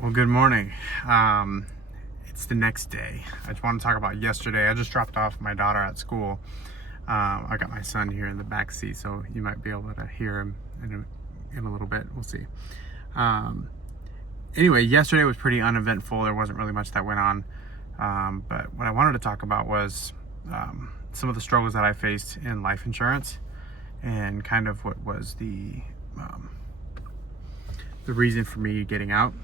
Well, good morning. It's the next day. I just want to talk about yesterday. I just dropped off my daughter at school. I got my son here in the back seat, so you might be able to hear him in a little bit. We'll see. Anyway, yesterday was pretty uneventful. There wasn't really much that went on. But what I wanted to talk about was some of the struggles that I faced in life insurance and kind of what was the reason for me getting out.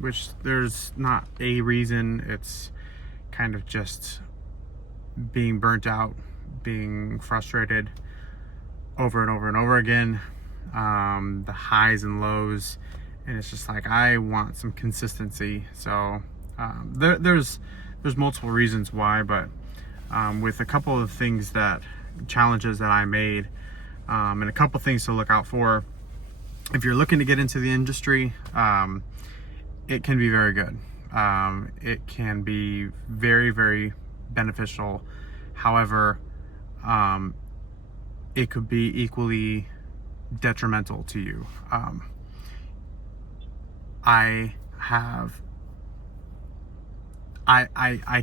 Which there's not a reason. It's kind of just being burnt out, being frustrated over and over and over again, the highs and lows, and it's just like I want some consistency. So there's multiple reasons why, but with a couple of challenges that I made, and a couple things to look out for if you're looking to get into the industry. It can be very good. It can be very, very beneficial. However, it could be equally detrimental to you. I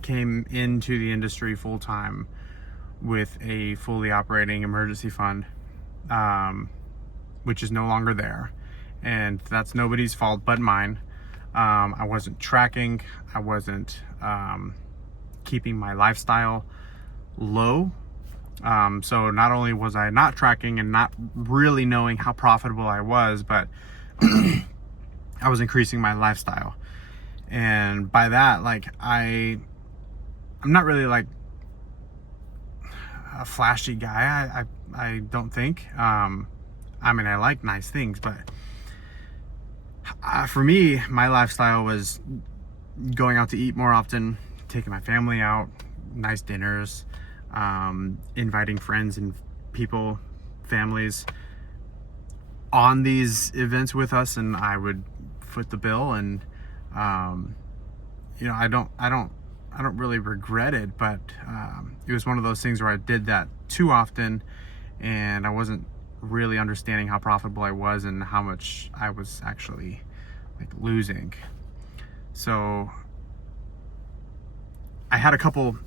came into the industry full time with a fully operating emergency fund, which is no longer there, and that's nobody's fault but mine. I wasn't tracking. I wasn't keeping my lifestyle low. So not only was I not tracking and not really knowing how profitable I was, but I was increasing my lifestyle. And by that, I'm not really like a flashy guy. I don't think. I mean, I like nice things, but for me, my lifestyle was going out to eat more often, taking my family out, nice dinners, inviting friends and people, families on these events with us, and I would foot the bill. And I don't really regret it, but it was one of those things where I did that too often, and I wasn't really understanding how profitable I was and how much I was actually losing. So I had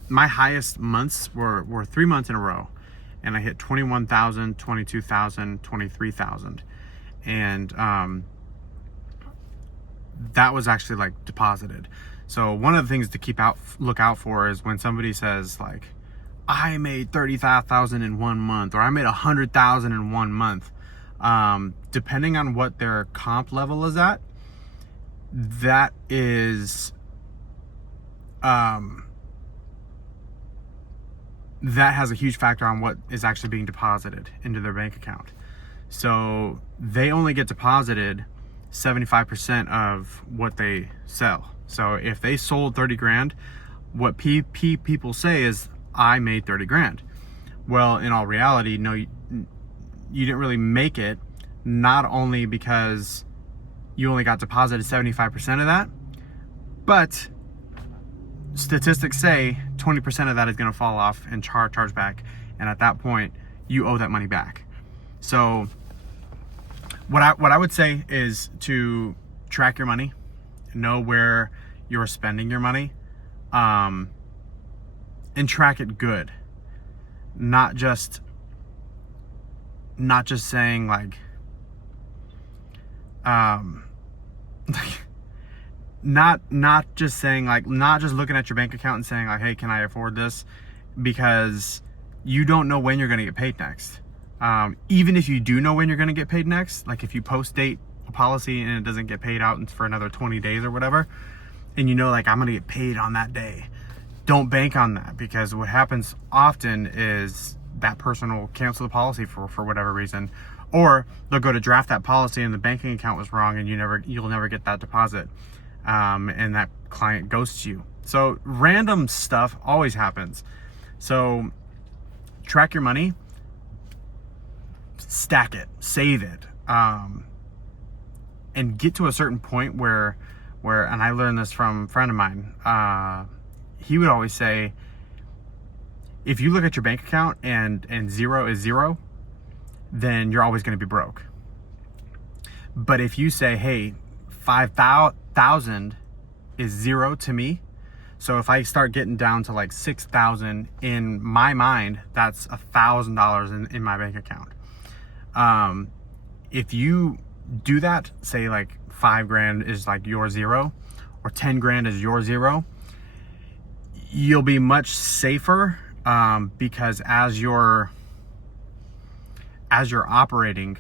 my highest months were 3 months in a row, and I hit 21,000, 22,000, 23,000. And that was actually deposited. So one of the things to look out for is when somebody says I made 35,000 in 1 month, or I made 100,000 in 1 month. Depending on what their comp level is at, that is that has a huge factor on what is actually being deposited into their bank account. So they only get deposited 75% of what they sell. So if they sold 30 grand, what people say is, I made 30 grand. Well, in all reality, no, you didn't really make it, not only because you only got deposited 75% of that, but statistics say 20% of that is going to fall off and chargeback, and at that point you owe that money back. So what I would say is to track your money, know where you're spending your money, and track it good. Not just saying not just looking at your bank account and saying hey, can I afford this? Because you don't know when you're going to get paid next. Even if you do know when you're going to get paid next, if you post date a policy and it doesn't get paid out for another 20 days or whatever, and I'm going to get paid on that day, don't bank on that, because what happens often is that person will cancel the policy for whatever reason, or they'll go to draft that policy and the banking account was wrong, and you'll never get that deposit, and that client ghosts you. So random stuff always happens. So track your money, stack it, save it, and get to a certain point where, and I learned this from a friend of mine. He would always say, if you look at your bank account and zero is zero, then you're always going to be broke. But if you say, hey, 1,000 is zero to me. So if I start getting down to like 6,000, in my mind, that's $1,000 in my bank account. If you do that, say like 5 grand is like your zero, or 10 grand is your zero, you'll be much safer, because as you're operating,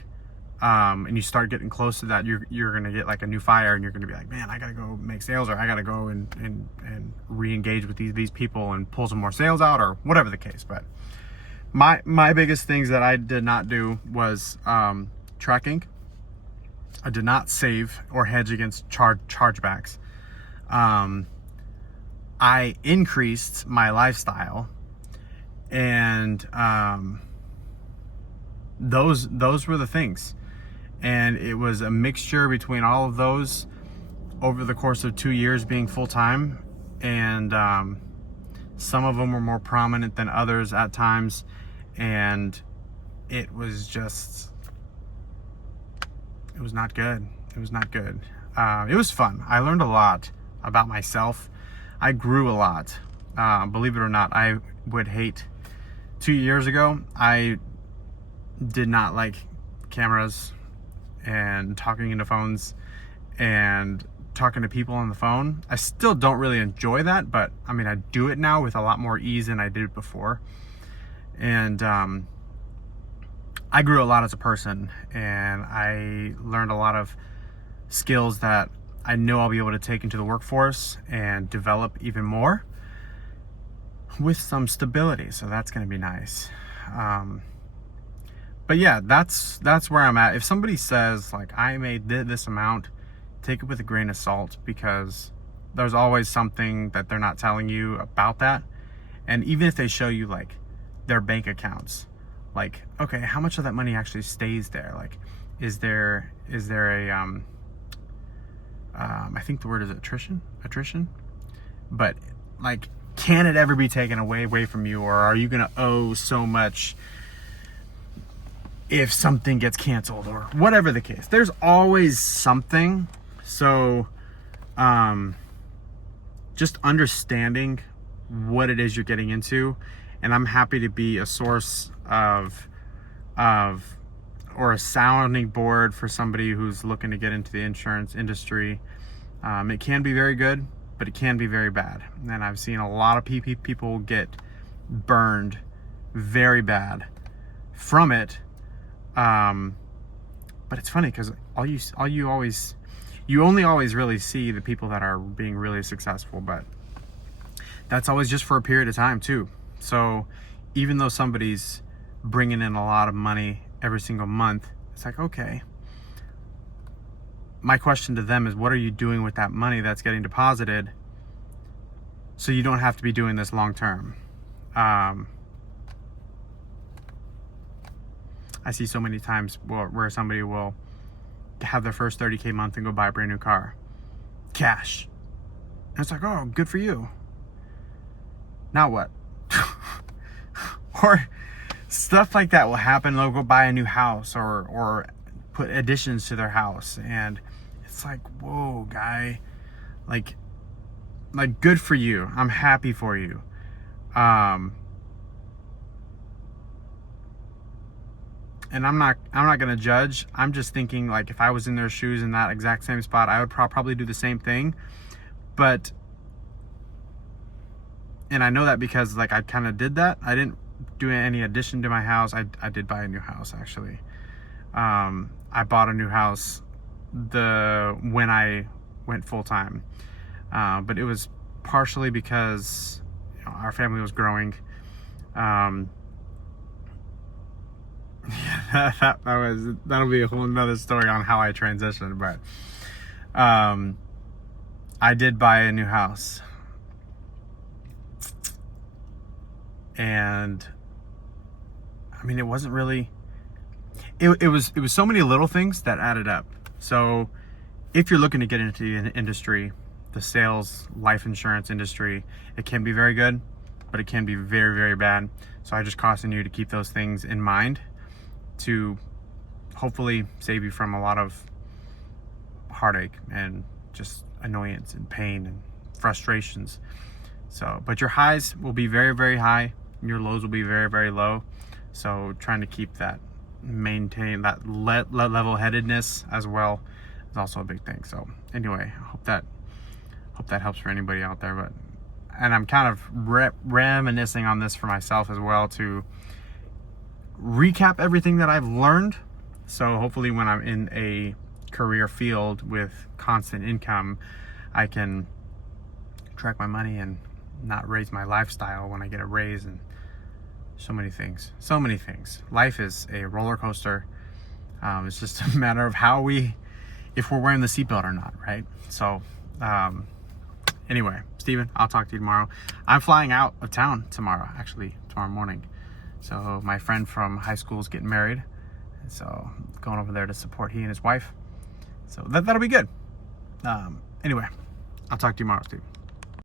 and you start getting close to that, you're gonna get like a new fire, and you're gonna be like, man, I gotta go make sales, or I gotta go and re-engage with these people and pull some more sales out, or whatever the case. But my biggest things that I did not do was tracking. I did not save or hedge against chargebacks. I increased my lifestyle, and those were the things. And it was a mixture between all of those over the course of 2 years being full-time. And some of them were more prominent than others at times. And it was not good. It was not good. It was fun. I learned a lot about myself. I grew a lot. Believe it or not, I would hate 2 years ago. I did not like cameras and talking into phones and talking to people on the phone. I still don't really enjoy that, but I mean, I do it now with a lot more ease than I did before. And I grew a lot as a person, and I learned a lot of skills that I know I'll be able to take into the workforce and develop even more with some stability. So that's going to be nice. But yeah, that's where I'm at. If somebody says like, I made this amount, take it with a grain of salt, because there's always something that they're not telling you about that. And even if they show you like their bank accounts, like, okay, how much of that money actually stays there? Like, is there a I think the word is attrition, but like, can it ever be taken away from you, or are you gonna owe so much if something gets canceled, or whatever the case? There's always something. So just understanding what it is you're getting into, and I'm happy to be a source of or a sounding board for somebody who's looking to get into the insurance industry. It can be very good, but it can be very bad. And I've seen a lot of people get burned very bad from it. But it's funny because you only always really see the people that are being really successful, but that's always just for a period of time too. So even though somebody's bringing in a lot of money every single month, it's like, okay, my question to them is, what are you doing with that money that's getting deposited so you don't have to be doing this long term? I see so many times where somebody will have their first 30K month and go buy a brand new car, cash. And it's like, oh, good for you. Now what? Or stuff like that will happen. They'll go buy a new house or put additions to their house, and it's like, whoa, guy, like good for you. I'm happy for you. And I'm not gonna judge. I'm just thinking, like, if I was in their shoes in that exact same spot, I would probably do the same thing. But, and I know that because like I kind of did that. I didn't do any addition to my house. I did buy a new house actually. I bought a new house when I went full time, but it was partially because our family was growing. Yeah, that'll be a whole nother story on how I transitioned, but I did buy a new house, and I mean, it wasn't really, it was so many little things that added up. So if you're looking to get into the industry, the sales, life insurance industry, it can be very good, but it can be very, very bad. So I just caution you to keep those things in mind to hopefully save you from a lot of heartache and just annoyance and pain and frustrations. So, but your highs will be very, very high, and your lows will be very, very low. So trying to keep that, maintain that level-headedness as well is also a big thing. So anyway, I hope that helps for anybody out there. And I'm kind of reminiscing on this for myself as well, to recap everything that I've learned. So hopefully when I'm in a career field with constant income, I can track my money and not raise my lifestyle when I get a raise, and so many things. Life is a roller coaster. It's just a matter of if we're wearing the seatbelt or not, right? So anyway, Steven, I'll talk to you tomorrow. I'm flying out of town tomorrow morning. So my friend from high school is getting married, so I'm going over there to support he and his wife. So that'll be good. Anyway, I'll talk to you tomorrow, Steve.